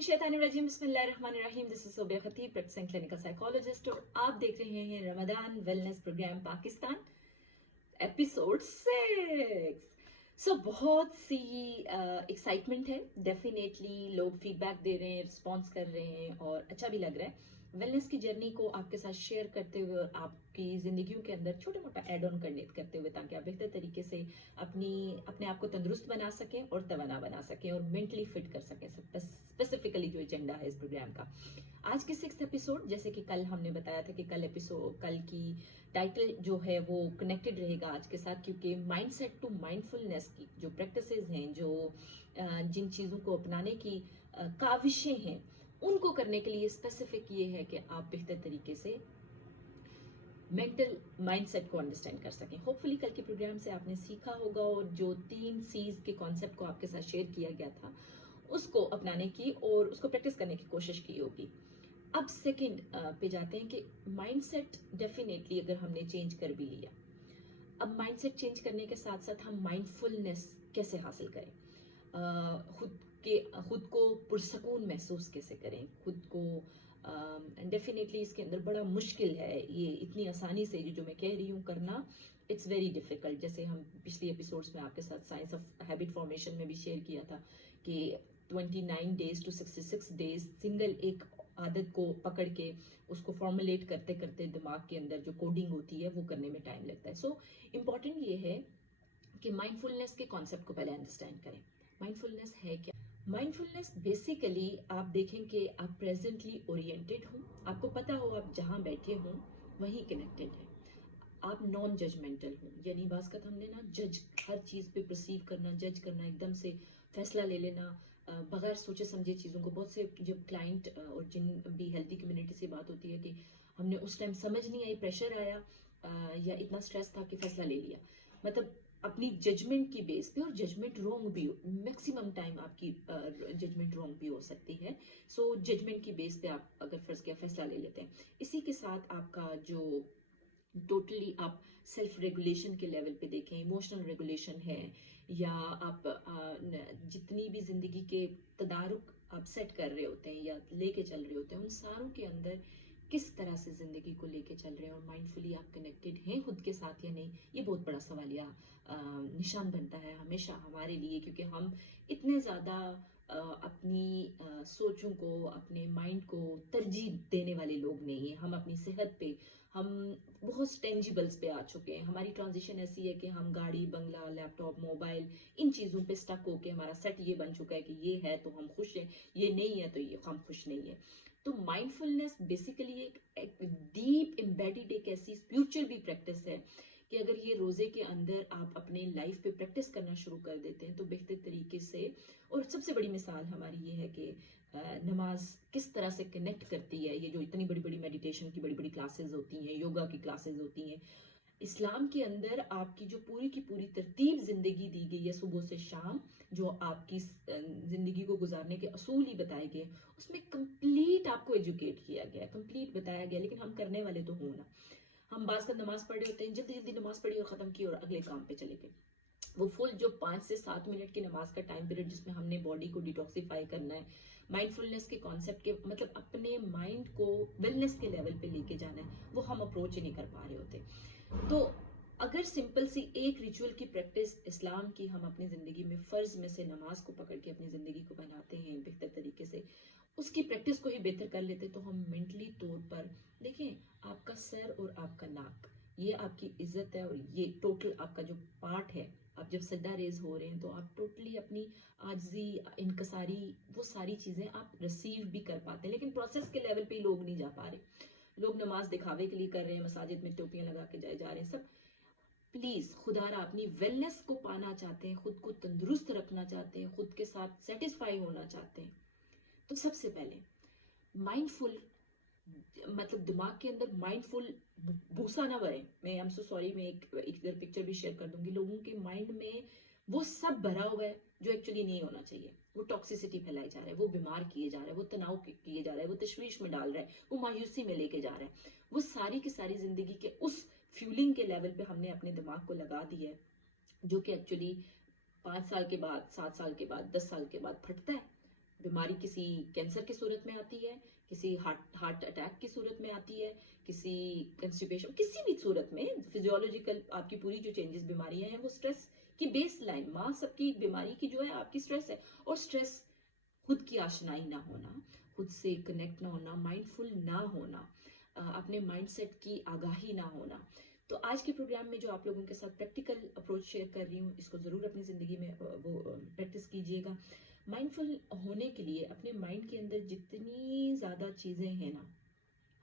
मिनशैतानिर्रजीम बिस्मिल्लाहिर्रहमानिर्रहीम। This is Sobia Khatib, practising clinical psychologist, और आप देख रहे हैं Ramadan wellness programme Pakistan episode 6। बहुत सी एक्साइटमेंट है। डेफिनेटली लोग फीडबैक दे रहे हैं, रिस्पॉन्स कर रहे हैं और अच्छा भी लग रहा है। वेलनेस की जर्नी को आपके साथ शेयर करते हुए और आपकी जिंदगियों के अंदर छोटा मोटा एड ऑन करते हुए, ताकि आप बेहतर तरीके से अपने आप को तंदुरुस्त बना सकें और तवाना बना सकें और मेंटली फिट कर सकें। स्पेसिफिकली जो एजेंडा है इस प्रोग्राम का, आज के 6th एपिसोड, जैसे कि कल हमने बताया था कि कल की टाइटल जो है वो कनेक्टेड रहेगा आज के साथ, क्योंकि माइंडसेट टू माइंडफुलनेस की जो प्रैक्टिसेस हैं, जो जिन चीज़ों को अपनाने की काविशें हैं, उनको करने के लिए स्पेसिफिक ये है कि आप बेहतर तरीके से मेंटल माइंडसेट को अंडरस्टैंड कर सकें। होपफुली कल के प्रोग्राम से आपने सीखा होगा और जो 3 C's के कॉन्सेप्ट को आपके साथ शेयर किया गया था उसको अपनाने की और उसको प्रैक्टिस करने की कोशिश की होगी। अब सेकंड पे जाते हैं कि माइंडसेट डेफिनेटली अगर हमने चेंज कर भी लिया, अब माइंडसेट चेंज करने के साथ साथ हम माइंडफुलनेस कैसे हासिल करें, खुद को पुरसकून महसूस कैसे करें, खुद को डेफिनेटली इसके अंदर बड़ा मुश्किल है ये इतनी आसानी से जो मैं कह रही हूँ करना। It's very difficult. जैसे हम पिछली एपिसोड्स में आपके साथ साइंस ऑफ हैबिट फॉर्मेशन में भी शेयर किया था कि 29 डेज टू 66 डेज सिंगल एक आदत को पकड़ के उसको फॉर्मुलेट करते करते दिमाग के अंदर जो कोडिंग होती है वो करने में टाइम लगता है। सो इम्पॉर्टेंट ये है कि माइंडफुलनेस के कॉन्सेप्ट को पहले अंडरस्टैंड करें। माइंडफुलनेस है क्या? माइंडफुलनेस बेसिकली आप देखें कि आप प्रेजेंटली ओरिएंटेड हो, आपको पता हो आप जहां बैठे हो वहीं कनेक्टेड है, आप नॉन जजमेंटल हो, यानी बास्कत हमने ना जज हर चीज पे परसीव करना, जज करना, एकदम से फैसला ले लेना बगैर सोचे समझे चीजों को। बहुत से जब क्लाइंट और जिन भी हेल्थी कम्युनिटी से बात होती है कि हमने उस टाइम समझ नहीं आई, प्रेशर आया या इतना स्ट्रेस था कि फैसला ले लिया, मतलब अपनी जजमेंट की बेस पे, और जजमेंट रॉन्ग भी हो, मैक्सिमम टाइम आपकी जजमेंट रॉन्ग भी हो सकती है। सो जजमेंट की बेस पे आप अगर फर्ज किया फैसला ले लेते हैं। इसी के साथ आपका जो टोटली आप सेल्फ रेगुलेशन के लेवल पे देखें, इमोशनल रेगुलेशन है, या आप जितनी भी जिंदगी के तदारुक आप सेट कर रहे होते हैं या लेके चल रहे होते हैं, उन सारों के अंदर किस तरह से जिंदगी को लेके चल रहे हैं और माइंडफुली आप कनेक्टेड हैं खुद के साथ या नहीं, ये बहुत बड़ा सवालिया निशान बनता है हमेशा हमारे लिए, क्योंकि हम इतने ज्यादा अपनी सोचों को, अपने माइंड को तरजीह देने वाले लोग नहीं हैं। हम अपनी सेहत पे, हम बहुत टेंजिबल्स पे आ चुके हैं। हमारी ट्रांजिशन ऐसी है कि हम गाड़ी, बंगला, लैपटॉप, मोबाइल, इन चीजों पे स्टक होके हमारा सेट ये बन चुका है कि ये है तो हम खुश हैं, ये नहीं है तो ये हम खुश नहीं है। तो माइंडफुलनेस बेसिकली एक डीप एम्बेडेड एक ऐसी स्पिरिचुअल भी प्रैक्टिस है कि अगर ये रोजे के अंदर आप अपने लाइफ पे प्रैक्टिस करना शुरू कर देते हैं तो बेहतर तरीके से, और सबसे बड़ी मिसाल हमारी ये है कि नमाज किस तरह से कनेक्ट करती है। ये जो इतनी बड़ी बड़ी मेडिटेशन की बड़ी बड़ी क्लासेस होती हैं, योगा की क्लासेस होती हैं, इस्लाम के अंदर आपकी जो पूरी की पूरी तरतीब जिंदगी दी गई है सुबह से शाम, जो आपकी जिंदगी को गुजारने के असूल ही बताए गए, उसमें कंप्लीट आपको एजुकेट किया गया, कंप्लीट बताया गया। लेकिन हम करने वाले तो हो ना, हम बाज का नमाज पढ़े होते हैं, जल्दी जल्दी नमाज पढ़ी और खत्म की और अगले काम पे चले गए। वो फुल जो 5 से 7 मिनट की नमाज का टाइम पीरियड जिसमें हमने बॉडी को डिटॉक्सिफाई करना है, माइंडफुलनेस के कॉन्सेप्ट के मतलब अपने माइंड को वेलनेस के लेवल पे लेके जाना है, वो हम अप्रोच ही नहीं कर पा रहे होते। तो अगर सिंपल सी एक रिचुअल की प्रैक्टिस इस्लाम की हम अपनी जिंदगी में फर्ज में से नमाज को पकड़ के अपनी जिंदगी को बनाते हैं बेहतर तरीके से, उसकी प्रैक्टिस को ही बेहतर कर लेते, तो हम मेंटली तौर पर देखें, आपका सर और आपका नाक ये आपकी इज्जत है, और ये टोटल आपका जो पार्ट है, आप जब सजदा रेज हो रहे हैं तो आप टोटली अपनी आजी, इनकसारी, वो सारी चीजें आप रिसीव भी कर पाते हैं। लेकिन प्रोसेस के लेवल पे लोग नहीं जा पा रहे, लोग नमाज दिखावे के लिए कर रहे हैं, मसाजिद में टोपियां लगा के जाए जा रहे हैं सब। प्लीज खुदारा अपनी वेलनेस को पाना चाहते हैं, खुद को तंदुरुस्त रखना चाहते हैं, खुद के साथ सेटिस्फाई होना चाहते हैं, तो सबसे पहले माइंडफुल, मतलब दिमाग के अंदर माइंडफुल भूसा ना भरे। मैं आई एम सो सॉरी, मैं एक इधर पिक्चर भी शेयर कर दूंगी। लोगों के माइंड में वो सब भरा हुआ है जो एक्चुअली नहीं होना चाहिए। वो टॉक्सिसिटी फैलाई जा रहा है, वो बीमार किए जा रहा है, वो तनाव किए जा रहा है, वो तशवीश में डाल रहा है, वो मायूसी में लेके जा रहा है। वो सारी की सारी जिंदगी के उस फ्यूलिंग के लेवल पे हमने अपने दिमाग को लगा दिया है, जो कि एक्चुअली 5 साल के बाद, 7 साल के बाद, 10 साल के बाद फटता है। बीमारी किसी कैंसर की सूरत में आती है, किसी हार्ट अटैक की सूरत में आती है, किसी कंस्टिपेशन, किसी भी सूरत में फिजियोलॉजिकल आपकी पूरी जो चेंजेस बीमारियां हैं वो स्ट्रेस की बेस लाइन, माँ सबकी बीमारी की जो है आपकी स्ट्रेस है। और स्ट्रेस, खुद की आशनाई ना होना, खुद से कनेक्ट ना होना, माइंडफुल ना होना, अपने माइंडसेट की आगाही ना होना। तो आज के प्रोग्राम में जो आप लोगों के साथ प्रैक्टिकल अप्रोच शेयर कर रही हूँ, इसको ज़रूर अपनी ज़िंदगी में वो प्रैक्टिस कीजिएगा। माइंडफुल होने के लिए अपने माइंड के अंदर जितनी ज़्यादा चीज़ें हैं ना,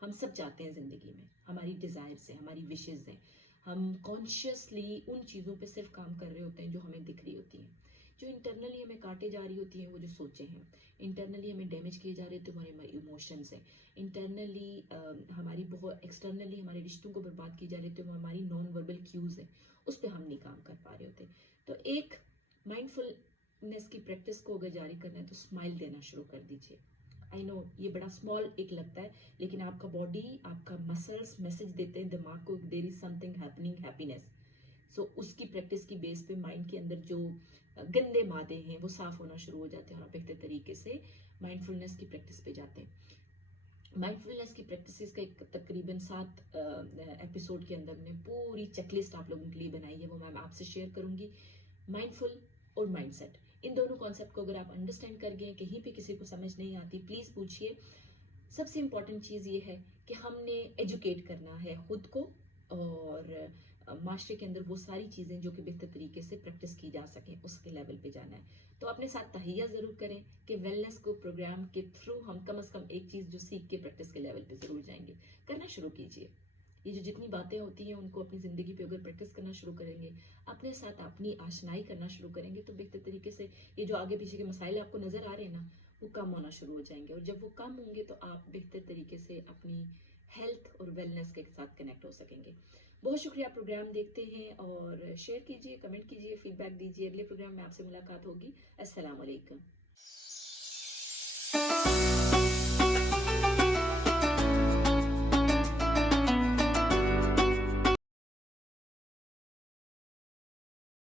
हम सब चाहते हैं ज़िंदगी में, हमारी डिज़ायर्स हैं, हमारी विशेज़ हैं, हम कॉन्शियसली उन चीज़ों पे सिर्फ काम कर रहे होते हैं जो हमें दिख रही होती हैं। जो इंटरनली हमें काटे जा रही होती हैं वो जो सोचें हैं, इंटरनली हमें डैमेज किए जा रहे तो हमारे इमोशंस हैं, इंटरनली हमारी बहुत, एक्सटर्नली हमारे रिश्तों को बर्बाद की जा रही तो हमारी नॉन वर्बल क्यूज़ हैं, उस पर हम नहीं काम कर पा रहे होते। तो एक माइंडफुलनेस की प्रैक्टिस को अगर जारी करना है तो स्माइल देना शुरू कर दीजिए। आई नो ये बड़ा स्मॉल एक लगता है, लेकिन आपका बॉडी, आपका मसल्स मैसेज देते हैं दिमाग को, there is something happening, happiness. So उसकी प्रैक्टिस की बेस पे माइंड के अंदर जो गंदे मादे हैं वो साफ होना शुरू हो जाते हैं और आप बेहतर तरीके से माइंडफुलनेस की प्रैक्टिस पे जाते हैं। माइंडफुलनेस की प्रैक्टिसेस का एक तकरीबन 7 एपिसोड के अंदर ने पूरी चेकलिस्ट आप लोगों के लिए बनाई है, वो मैं आपसे शेयर करूंगी। माइंडफुल और माइंडसेट, इन दोनों कॉन्सेप्ट को अगर आप अंडरस्टैंड कर गए, कहीं पे किसी को समझ नहीं आती, प्लीज पूछिए। सबसे इम्पॉर्टेंट चीज़ ये है कि हमने एजुकेट करना है खुद को, और माशरे के अंदर वो सारी चीज़ें जो कि बेहतर तरीके से प्रैक्टिस की जा सकें उसके लेवल पे जाना है। तो अपने साथ तहिया ज़रूर करें कि वेलनेस को प्रोग्राम के थ्रू हम कम से कम एक चीज़ जो सीख के प्रैक्टिस के लेवल पे ज़रूर जाएंगे। करना शुरू कीजिए। ये जो जितनी बातें होती हैं उनको अपनी ज़िंदगी पे अगर प्रैक्टिस करना शुरू करेंगे, अपने साथ अपनी आशनाई करना शुरू करेंगे, तो बेहतर तरीके से ये जो आगे पीछे के मसाइल आपको नज़र आ रहे हैं ना, वो कम होना शुरू हो जाएंगे। और जब वो कम होंगे तो आप बेहतर तरीके से अपनी हेल्थ और वेलनेस के साथ कनेक्ट हो सकेंगे। बहुत शुक्रिया, प्रोग्राम देखते हैं और शेयर कीजिए, कमेंट कीजिए, फीडबैक दीजिए। अगले प्रोग्राम में आपसे मुलाकात होगी। अस्सलाम वालेकुम।